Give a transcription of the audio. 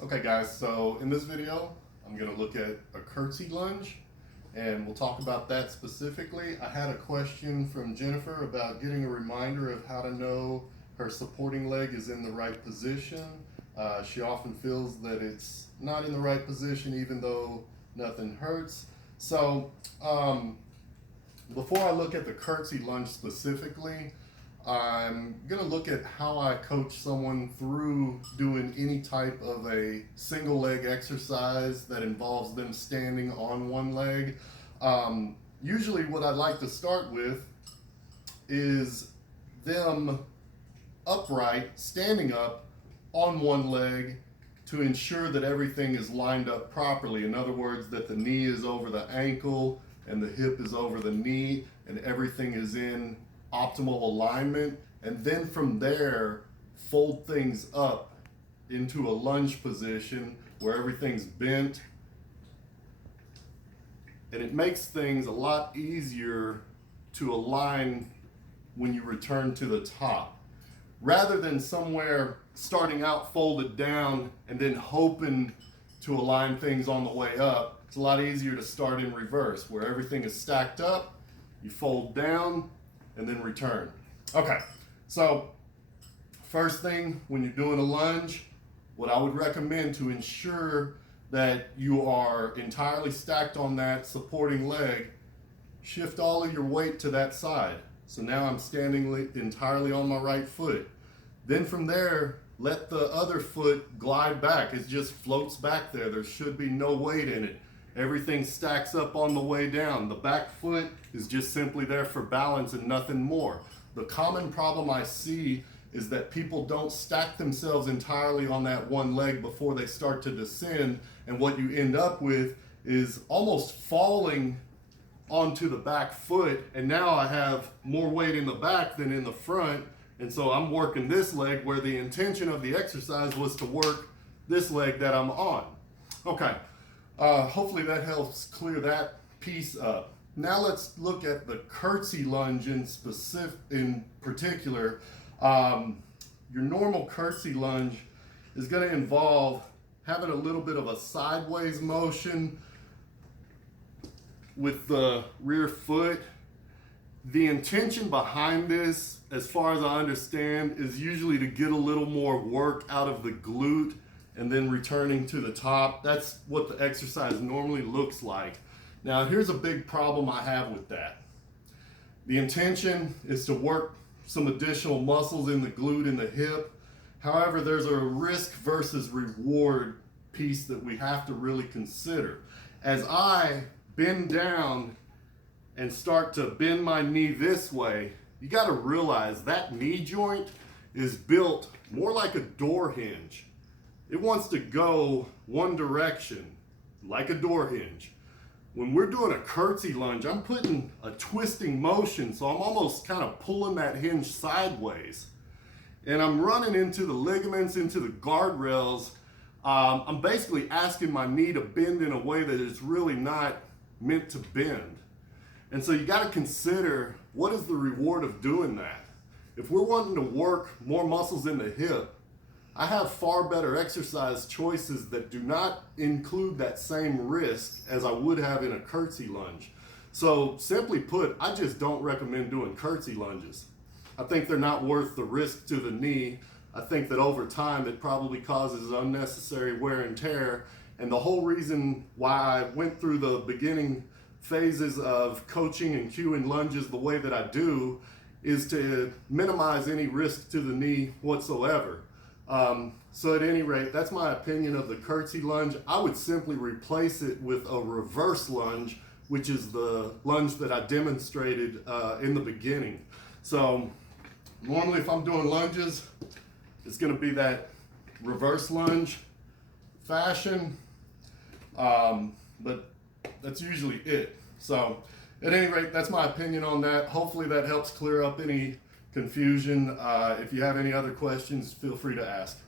Okay guys, so in this video, I'm gonna look at a curtsy lunge and we'll talk about that specifically. I had a question from Jennifer about getting a reminder of how to know her supporting leg is in the right position. She often feels that it's not in the right position even though nothing hurts. So before I look at the curtsy lunge specifically, I'm going to look at how I coach someone through doing any type of a single leg exercise that involves them standing on one leg. Usually, what I'd like to start with is them upright, standing up on one leg to ensure that everything is lined up properly. In other words, that the knee is over the ankle and the hip is over the knee and everything is in optimal alignment, and then from there fold things up into a lunge position where everything's bent, and it makes things a lot easier to align when you return to the top rather than somewhere starting out folded down and then hoping to align things on the way up. It's a lot easier to start in reverse where everything is stacked up, you fold down and then return. Okay, so first thing when you're doing a lunge, what I would recommend to ensure that you are entirely stacked on that supporting leg, shift all of your weight to that side. So now I'm standing entirely on my right foot. Then from there, let the other foot glide back. It just floats back there. There should be no weight in it. Everything stacks up on the way down. The back foot is just simply there for balance and nothing more. The common problem I see is that people don't stack themselves entirely on that one leg before they start to descend, and what you end up with is almost falling onto the back foot, and now I have more weight in the back than in the front, and so I'm working this leg where the intention of the exercise was to work this leg that I'm on. Okay. Hopefully that helps clear that piece up. Now let's look at the curtsy lunge in particular. Your normal curtsy lunge is going to involve having a little bit of a sideways motion with the rear foot. The intention behind this, as far as I understand, is usually to get a little more work out of the glute and then returning to the top. That's what the exercise normally looks like. Now, here's a big problem I have with that. The intention is to work some additional muscles in the glute and the hip. However, there's a risk versus reward piece that we have to really consider. As I bend down and start to bend my knee this way, you gotta realize that knee joint is built more like a door hinge. It wants to go one direction, like a door hinge. When we're doing a curtsy lunge, I'm putting a twisting motion, so I'm almost kind of pulling that hinge sideways. And I'm running into the ligaments, into the guardrails. I'm basically asking my knee to bend in a way that it's really not meant to bend. And so you gotta consider, what is the reward of doing that? If we're wanting to work more muscles in the hip, I have far better exercise choices that do not include that same risk as I would have in a curtsy lunge. So simply put, I just don't recommend doing curtsy lunges. I think they're not worth the risk to the knee. I think that over time it probably causes unnecessary wear and tear. And the whole reason why I went through the beginning phases of coaching and cueing lunges the way that I do is to minimize any risk to the knee whatsoever. So at any rate, that's my opinion of the curtsy lunge. I would simply replace it with a reverse lunge, which is the lunge that I demonstrated in the beginning. So normally if I'm doing lunges, it's going to be that reverse lunge fashion, but that's usually it. So at any rate, that's my opinion on that. Hopefully that helps clear up any confusion. If you have any other questions, feel free to ask.